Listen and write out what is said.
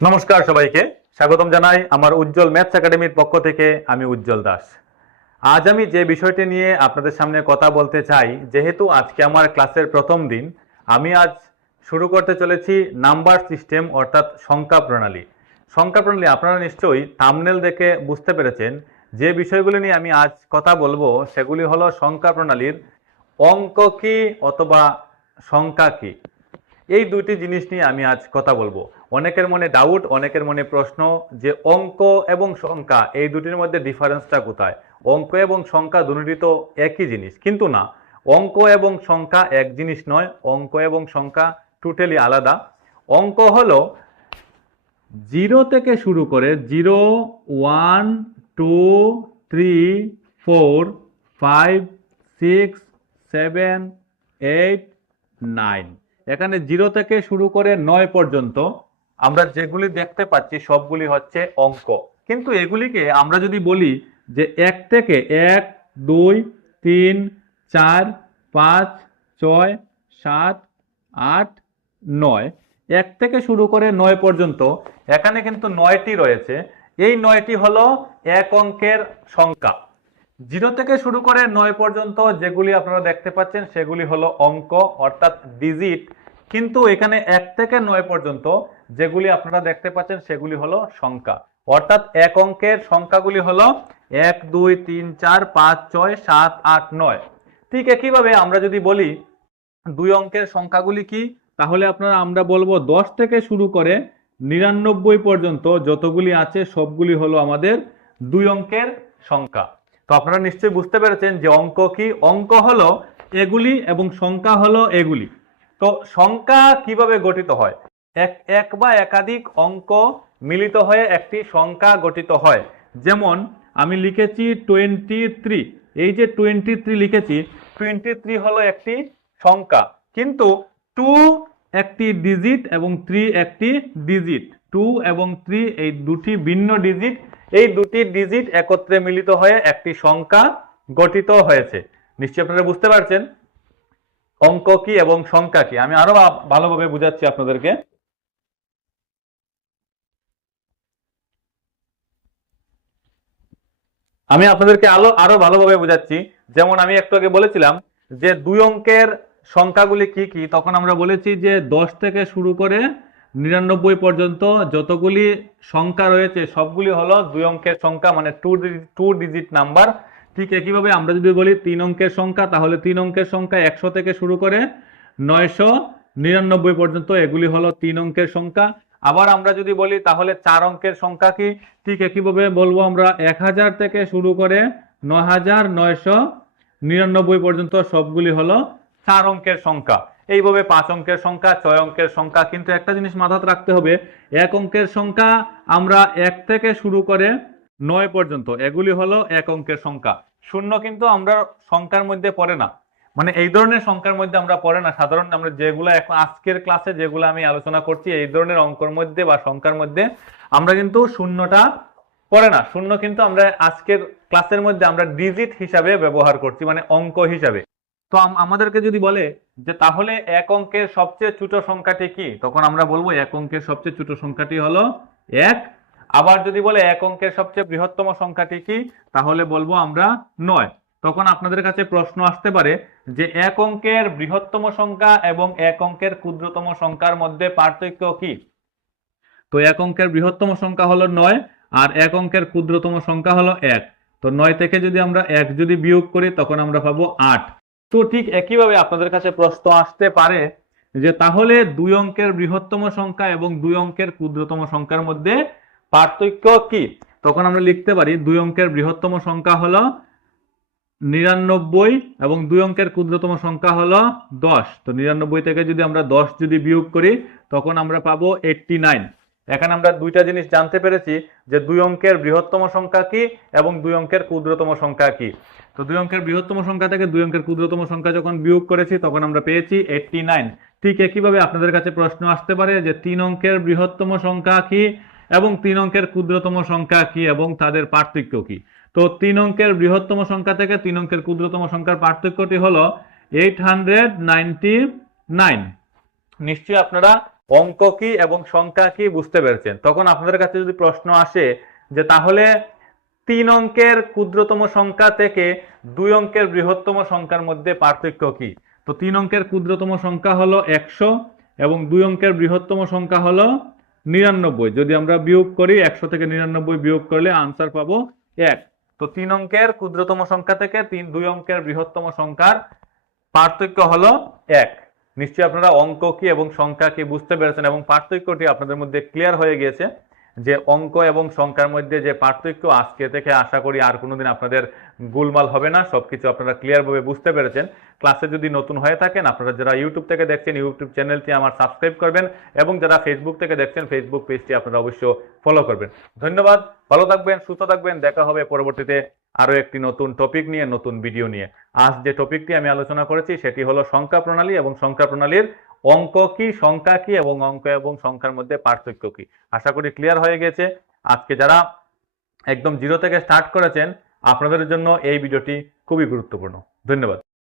নমস্কার সবাইকে। স্বাগতম জানাই আমার উজ্জ্বল ম্যাথস একাডেমির পক্ষ থেকে আমি উজ্জ্বল দাস। আজ আমি যে বিষয়টি নিয়ে আপনাদের সামনে কথা বলতে চাই, যেহেতু আজকে আমার ক্লাসের প্রথম দিন, আমি আজ শুরু করতে চলেছি নাম্বার সিস্টেম অর্থাৎ সংখ্যা প্রণালী। সংখ্যা প্রণালী আপনারা নিশ্চয়ই থাম্বনেল দেখে বুঝতে পেরেছেন। যে বিষয়গুলি নিয়ে আমি আজ কথা বলব, সেগুলি হলো সংখ্যা প্রণালীর অঙ্ক কি অথবা সংখ্যা কি। এই দুইটি জিনিস নিয়ে আমি আজ কথা বলব। অনেকের মনে ডাউট অনেকের মনে প্রশ্ন যে অঙ্ক এবং সংখ্যা, এই দুটির মধ্যে ডিফারেন্সটা কোথায়? অঙ্ক এবং সংখ্যা দুটি তো একই জিনিস। কিন্তু না, অঙ্ক এবং সংখ্যা এক জিনিস নয়, অঙ্ক এবং সংখ্যা টোটালি আলাদা। অঙ্ক হলো জিরো থেকে শুরু করে zero one two three four five six seven eight nine এখানে জিরো থেকে শুরু করে নয় পর্যন্ত আমরা যেগুলি দেখতে পাচ্ছি, সবগুলি হচ্ছে অঙ্ক। কিন্তু এগুলিকে আমরা যদি বলি যে এক থেকে এক, দুই, তিন, চার, পাঁচ, ছয়, সাত, আট, নয়, এক থেকে শুরু করে নয় পর্যন্ত এখানে কিন্তু নয়টি রয়েছে। এই নয়টি হলো এক অঙ্কের সংখ্যা। জিরো থেকে শুরু করে নয় পর্যন্ত যেগুলি আপনারা দেখতে পাচ্ছেন, সেগুলি হলো অঙ্ক, অর্থাৎ ডিজিট কিন্তু এখানে এক থেকে নয় পর্যন্ত যেগুলি আপনারা দেখতে পাচ্ছেন সেগুলি হলো সংখ্যা। অর্থাৎ এক অঙ্কের সংখ্যাগুলি হলো এক, দুই, তিন, চার, পাঁচ, ছয়, সাত, আট, নয়। ঠিক একইভাবে আমরা যদি বলি দুই অঙ্কের সংখ্যাগুলি কি, তাহলে আপনারা আমরা বলব দশ থেকে শুরু করে নিরানব্বই পর্যন্ত যতগুলি আছে সবগুলি হলো আমাদের দুই অঙ্কের সংখ্যা। তো আপনারা নিশ্চয়ই বুঝতে পেরেছেন যে অঙ্ক কি? অঙ্ক হলো এগুলি এবং সংখ্যা হলো এগুলি। তো সংখ্যা কীভাবে গঠিত হয়? এক এক বা একাধিক অঙ্ক মিলিত হয়ে একটি সংখ্যা গঠিত হয়। যেমন, আমি লিখেছি টোয়েন্টি থ্রি এই যে টোয়েন্টি থ্রি লিখেছি টোয়েন্টি থ্রি হলো একটি সংখ্যা। কিন্তু টু একটি ডিজিট এবং থ্রি একটি ডিজিট টু এবং থ্রি এই দুটি ভিন্ন ডিজিট এই দুটি ডিজিট একত্রে মিলিত হয়ে একটি সংখ্যা গঠিত হয়েছে। নিশ্চয়ই আপনারা বুঝতে পারছেন? অঙ্ক কি এবং সংখ্যা কি? আমি আরও ভালোভাবে বুঝাচ্ছি আপনাদেরকে। আমি আপনাদেরকে আলো আরও ভালোভাবে বোঝাচ্ছি। যেমন আমি একটু আগে বলেছিলাম যে দুই অঙ্কের সংখ্যাগুলি কি কি? তখন আমরা বলেছি যে দশ থেকে শুরু করে নিরানব্বই পর্যন্ত যতগুলি সংখ্যা রয়েছে, সবগুলি হলো দুই অঙ্কের সংখ্যা মানে টু টু ডিজিট নাম্বার ঠিক একইভাবে আমরা যদি বলি তিন অঙ্কের সংখ্যা, তাহলে তিন অঙ্কের সংখ্যা একশো থেকে শুরু করে নয়শো নিরানব্বই পর্যন্ত এগুলি হলো তিন অঙ্কের সংখ্যা। আবার আমরা যদি বলি, তাহলে চার অঙ্কের সংখ্যা কি? ঠিক একইভাবে বলব আমরা এক হাজার থেকে শুরু করে নয় হাজার নয়শো নিরানব্বই পর্যন্ত সবগুলি হলো চার অঙ্কের সংখ্যা। এইভাবে পাঁচ অঙ্কের সংখ্যা, ছয় অঙ্কের সংখ্যা, কিন্তু একটা জিনিস মাথায় রাখতে হবে, এক অঙ্কের সংখ্যা আমরা এক থেকে শুরু করে নয় পর্যন্ত, এগুলি হলো এক অঙ্কের সংখ্যা। শূন্য কিন্তু আমরা সংখ্যার মধ্যে পড়ে না। মানে এই ধরনের সংখ্যার মধ্যে আমরা পড়ে না। সাধারণ আমরা যেগুলো এখন আজকের ক্লাসে যেগুলো আমি আলোচনা করছি, এই ধরনের অঙ্কর মধ্যে বা সংখ্যার মধ্যে আমরা কিন্তু শূন্যটা পড়ে না। শূন্য কিন্তু আমরা আজকের ক্লাসের মধ্যে আমরা ডিজিট হিসাবে ব্যবহার করছি মানে অঙ্ক হিসাবে। তো আমাদেরকে যদি বলে যে তাহলে এক অঙ্কের সবচেয়ে ছোট সংখ্যাটি কি? তখন আমরা বলব এক অঙ্কের সবচেয়ে ছোট সংখ্যাটি হলো এক আবার যদি বলে এক অঙ্কের সবচেয়ে বৃহত্তম সংখ্যাটি কি, তাহলে বলব আমরা নয়। তখন আপনাদের কাছে প্রশ্ন আসতে পারে যে এক অঙ্কের বৃহত্তম সংখ্যা এবং এক অঙ্কের ক্ষুদ্রতম সংখ্যার মধ্যে পার্থক্য কি? তো এক অঙ্কের বৃহত্তম সংখ্যা হলো নয় আর এক অঙ্কের ক্ষুদ্রতম সংখ্যা হলো এক। তো নয় থেকে যদি আমরা এক যদি বিয়োগ করি, তখন আমরা পাবো আট। তো ঠিক একইভাবে আপনাদের কাছে প্রশ্ন আসতে পারে যে তাহলে দুই অঙ্কের বৃহত্তম সংখ্যা এবং দুই অঙ্কের ক্ষুদ্রতম সংখ্যার মধ্যে পার্থক্য কি? তখন আমরা লিখতে পারি দুই অঙ্কের বৃহত্তম সংখ্যা হলো নিরানব্বই এবং দুই অঙ্কের ক্ষুদ্রতম সংখ্যা হলো দশ। তো নিরানব্বই থেকে যদি আমরা দশ যদি বিয়োগ করি, তখন আমরা পাবো এইটটি নাইন এখানে আমরা দুইটা জিনিস জানতে পেরেছি যে দুই অঙ্কের বৃহত্তম সংখ্যা কি এবং দুই অঙ্কের ক্ষুদ্রতম সংখ্যা কি। তো দুই অঙ্কের বৃহত্তম সংখ্যা থেকে দুই অঙ্কের ক্ষুদ্রতম সংখ্যা যখন বিয়োগ করেছি, তখন আমরা পেয়েছি এইটটি নাইন ঠিক একইভাবে আপনাদের কাছে প্রশ্ন আসতে পারে যে তিন অঙ্কের বৃহত্তম সংখ্যা কি এবং তিন অঙ্কের ক্ষুদ্রতম সংখ্যা কি এবং তাদের পার্থক্য কি? তো তিন অঙ্কের বৃহত্তম সংখ্যা থেকে তিন অঙ্কের ক্ষুদ্রতম সংখ্যার পার্থক্যটি হলো এইট হান্ড্রেড নাইনটি নাইন নিশ্চয়ই আপনারা অঙ্ক কি এবং সংখ্যা কি বুঝতে পেরেছেন। তখন আপনাদের কাছে যদি প্রশ্ন আসে যে তাহলে তিন অঙ্কের ক্ষুদ্রতম সংখ্যা থেকে দুই অঙ্কের বৃহত্তম সংখ্যার মধ্যে পার্থক্য কি? তো তিন অঙ্কের ক্ষুদ্রতম সংখ্যা হলো একশো এবং দুই অঙ্কের বৃহত্তম সংখ্যা হলো নিরানব্বই। যদি আমরা বিয়োগ করি, একশো থেকে নিরানব্বই বিয়োগ করলে আনসার পাবো এক। তো তিন অঙ্কের ক্ষুদ্রতম সংখ্যা থেকে তিন, দুই অঙ্কের বৃহত্তম সংখ্যার পার্থক্য হলো এক। নিশ্চয়ই আপনারা অঙ্ক কি এবং সংখ্যা কি বুঝতে পেরেছেন এবং পার্থক্যটি আপনাদের মধ্যে ক্লিয়ার হয়ে গিয়েছে। যে অঙ্ক এবং সংখ্যার মধ্যে যে পার্থক্য, আজকে থেকে আশা করি আর কোনোদিন আপনাদের গোলমাল হবে না। সব কিছু আপনারা ক্লিয়ারভাবে বুঝতে পেরেছেন। ক্লাসে যদি নতুন হয়ে থাকেন, আপনারা যারা ইউটিউব থেকে দেখছেন ইউটিউব চ্যানেলটি আমার সাবস্ক্রাইব করবেন এবং যারা ফেসবুক থেকে দেখছেন ফেসবুক পেজটি আপনারা অবশ্যই ফলো করবেন। ধন্যবাদ, ভালো থাকবেন, সুস্থ থাকবেন, দেখা হবে পরবর্তীতে আরও একটি নতুন টপিক নিয়ে, নতুন ভিডিও নিয়ে। আজ যে টপিকটি আমি আলোচনা করেছি, সেটি হলো সংখ্যা প্রণালী এবং সংখ্যা প্রণালীর অঙ্ক কি, সংখ্যা কি এবং অঙ্ক এবং সংখ্যার মধ্যে পার্থক্য কি? আশা করি ক্লিয়ার হয়ে গেছে। আজকে যারা একদম জিরো থেকে স্টার্ট করেছেন, আপনাদের জন্য এই ভিডিওটি খুবই গুরুত্বপূর্ণ। ধন্যবাদ।